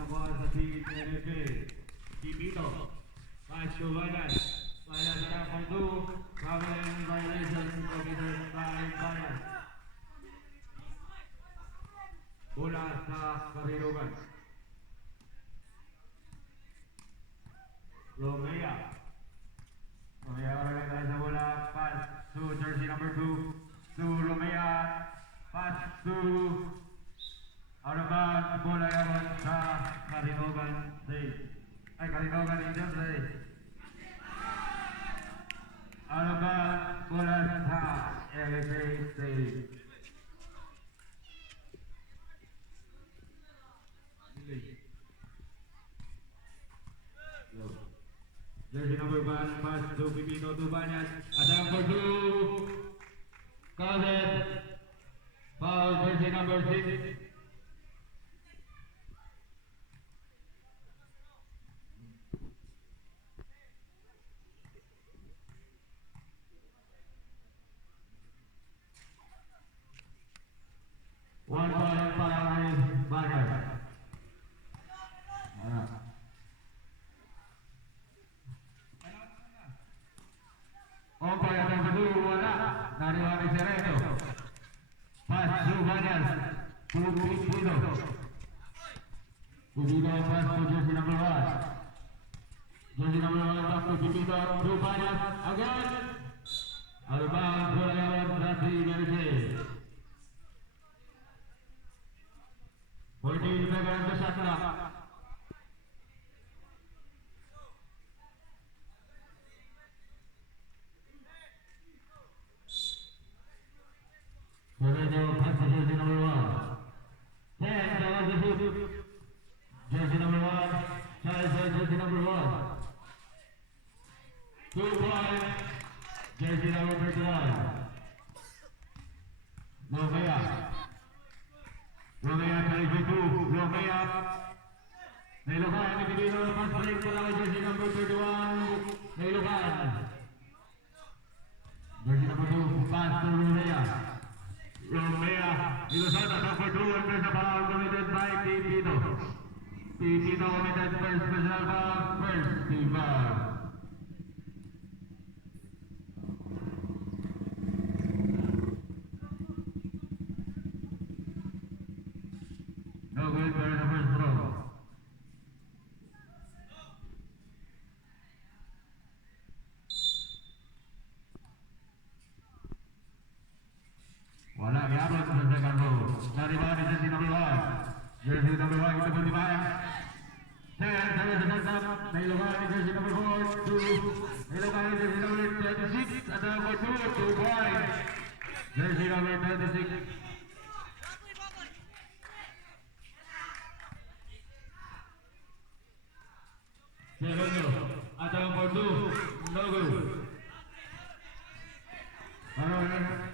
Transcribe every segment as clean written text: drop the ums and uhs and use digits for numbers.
na bola sa team NFA. Dipito. Pass to Bayan. Bayan down for 2. Traveling violation committed by Bayan. Bola sa Kabirugan. Romea. Romea order sa bola. Pass to jersey number 2. To Romea. Pass to out of bounds. Bola yaman sa Kabirugan state. Ay, Kabirugan Indian state. Out of bounds. Bola sa LFA state. Jersey number 1, pass to Pipino to Banyas. Attempt for 2. Causes. Foul, jersey number 6. One point para Banyas. Ompay atang kedua wala dari Wani Sereto. Pas Banyas to Pipino. Pipino pas to jersey number 1. Jersey number 1 back to Pipino to Banyas again. Alban bola lawan Rasi Merce. 14 seconds ke shot clock. Sereto pas to jersey number 1. 10 seconds to shoot. Jersey number 1. Charles jersey number 1. 2 points. Jersey number 31. Romea. Romea kali itu. Romea. Nailukan ni Pipino. Pas break pula jersey number 31. Nailukan. Jersey number 2. Pass to Romea. Romea. Nilusan number 2. And there's a foul committed by Pipino. Pipino committed first personal foul. First team foul. No good for the first throw. Wala diabot sa second row. Dari bawah di jersey number 1. Jersey number 1 itu pun dibayang. 10 sampai sebentar. Nailukan di jersey number 4. 2. Nailukan di jersey number 26. Ada number 2 point. Jersey number 26. Sebenyo, ada number 2, no good.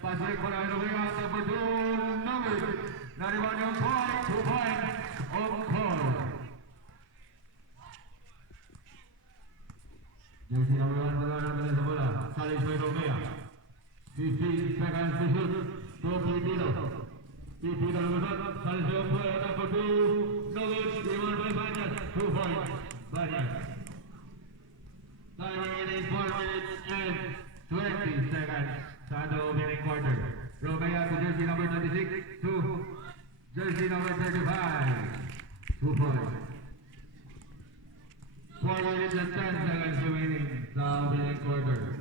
Pasir bola Romea, number 2, no good. Dari mana point, 2 point, on call. Jersey number 1 bola bola, salis by Romea. 15 seconds to shoot, to Pipino. Pipino number 1, salis by bola, number 2, no good. Rebound by Banyas, 2 points, Banyas. Time remaining 4 minutes and 20 seconds. Sa opening quarter. Romea to jersey number 26 to jersey number 35. 2 points. 4 minutes and 10 seconds remaining sa opening quarter.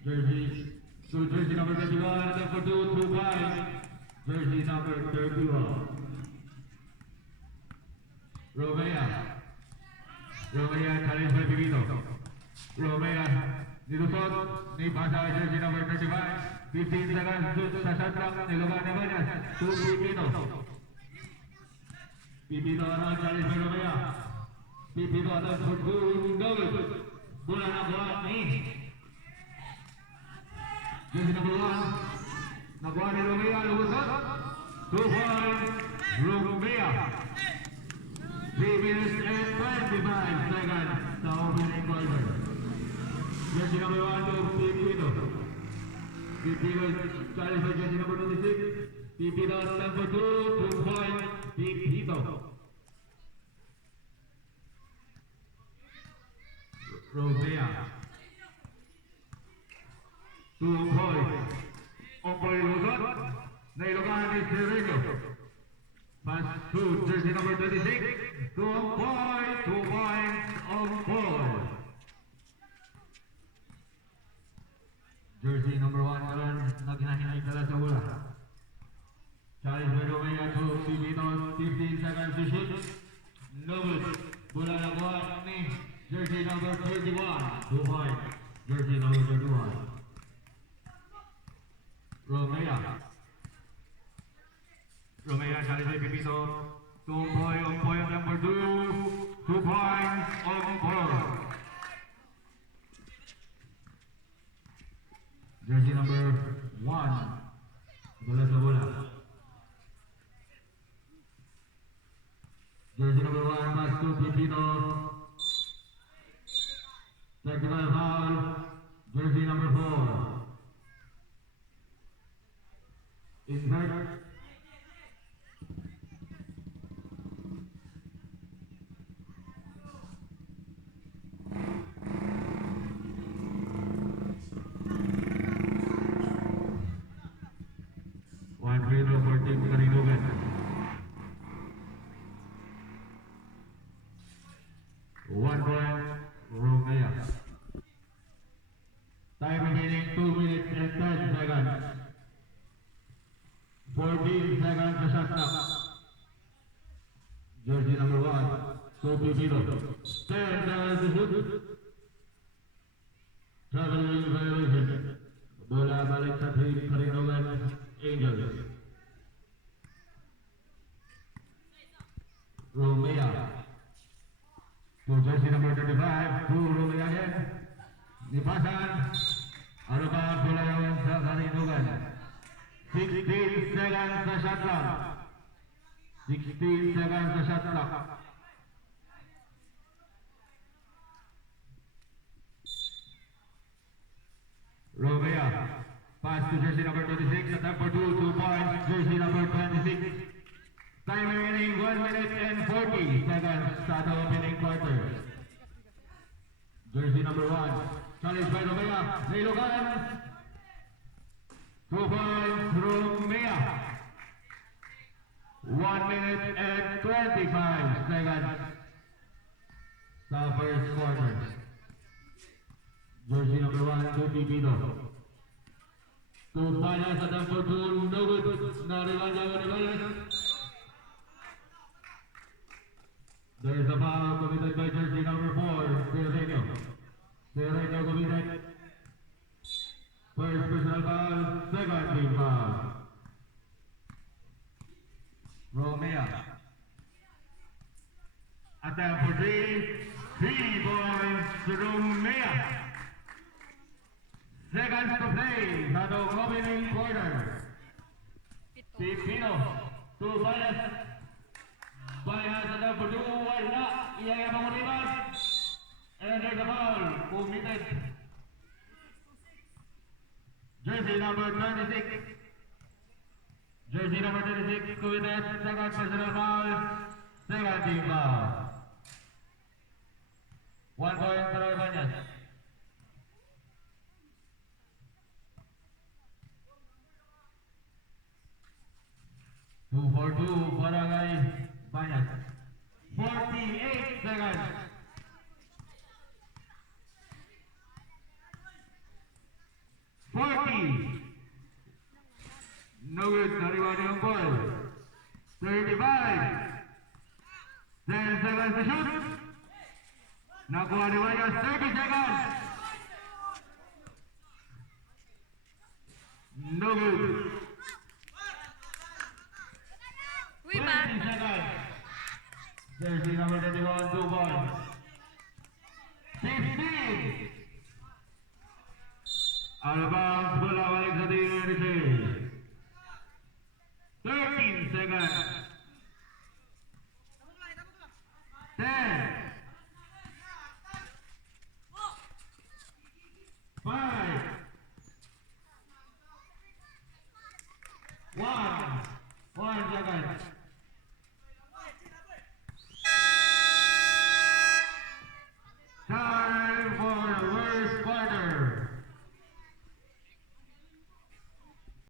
Jersey number 31, number 2, 2 points. Jersey number 31. Romea challenge by Pipino. Romea nilusot ni pasa jersey number 35. 15 seconds sa shot clock. Nilugan ni Banyas to Pipino. Pipino challenge by Romea. Pipino atas for 2. No good. Bola nakuha ni jersey number 1. Nakuha ni Romea. Lumusot. 2 points. Romea. 3 minutes and 25 seconds sa opening quarter. Jersey number 1 to Pipino. Pipino challenge by jersey number 26. Pipino number 2, 2 points. Pipino. Romea. 2 points. Omboy Luzon. Nailokan ni Sereno. Pass to jersey number 26. To Omboy. 2 points. Omboy. Jersey number 1 karon naghinahinaig dala sa bola. Challenge by Romea to Pibinos. 15 seconds to shoot. No good. Bola na buwan ni jersey number 31. 2 points. Jersey number 31. Romea. Romea challenge by Pipito. 2 point, on point number 2. 2 points on board. Jersey number 1. Bola sa bola. Jersey number 1 pass to Pipito. Technical foul. Jersey number 4. Invert. One free throw for Team Karinugan. One point, Romea. Time remaining 2 minutes and 10 seconds. 14 seconds sa shot clock. Jersey number 1, Sophie Pino. 10 seconds to shoot. Traveling violation. Bola balik sa Team Karinugan Angels. Romea. To jersey number 35, to Romea again. Dipasan. Ano ba bola yung sa Karinugan? 16 seconds sa shot clock. 16 seconds sa shot clock. Romea. Pass to jersey number 26. Attempt for 2 points. Jersey number 26. Time remaining 1 minute and 40 seconds sa the opening quarter. Jersey number 1. Challenge by Romea. Nailukan. 2 points, Romea. 1 minute and 25 seconds sa first quarter. Jersey number 1, Sophie Pino. 2 finals at for 2, no good. Nariwala. There is a foul committed by jersey number 4, Sereno. Sereno committed. First personal foul, second team foul. Romea. Attempt for 3 points, Romea. Seconds to play sa the opening quarter. Pipino, 2 bias. Bias attempt for 2, wala. Iyaya mga ribas. And there's a foul, committed. Jersey number 26. Jersey number 26 committed. Second personal foul. Second team foul. 1 point para Ibanez. Two for 2 para kay Ibanez. 48 seconds. No good, nariwani ang ball. 35. 10 seconds to shoot. Nakuha ni Wayas, 30 seconds. No good. 20 seconds. Jersey number 31, 2 points. 15. Alabang bola balik sa DNC. 13 seconds. 10. 5. 1 second.